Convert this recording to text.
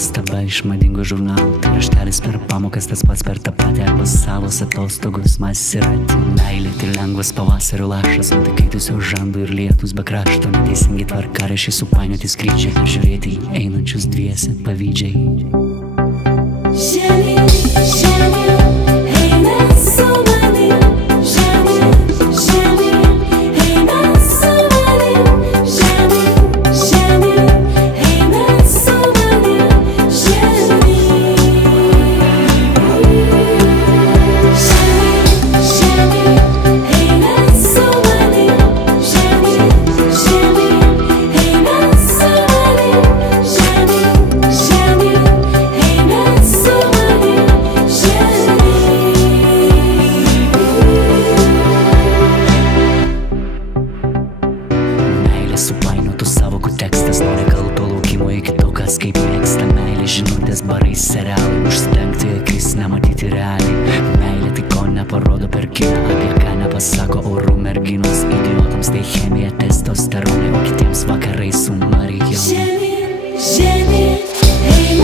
pastaba iš madingo žurnalo. Tai raštelis per pamokas, tas pats per tą patį. Arba salos atostogos, Maserati. Meilė tai lengvas pavasario lašas, ant įkaitusių žandų ir lietus be krašto. Neteisingi tvarkaraščiai, supainioti skrydžiai, ar žiūrėti į einančius dviese pavydžiai. Žemyn, žemyn, eina su manim. Žemyn, žemyn, eina su manim. Žemyn, žemyn, eina su manim. Žemyn, žemyn, žemyn, eina su manim. Žemyn, žemyn, eina su manim. Žemyn, žemyn, eina su manim. Meilė supainiotų sąvokų tekstas, nuo nekalto laukimo iki to, kas kaip mėgsta. Meilė žinutės, barai, serialai, užsidengti akis, nematyti realiai. Meilė tai ko neparodo per kiną, apie ką nepasako orų merginos. Idiotams tai chemija, testosteronai, o kitiems vakarai su Marija. Žemyn, žemyn, eina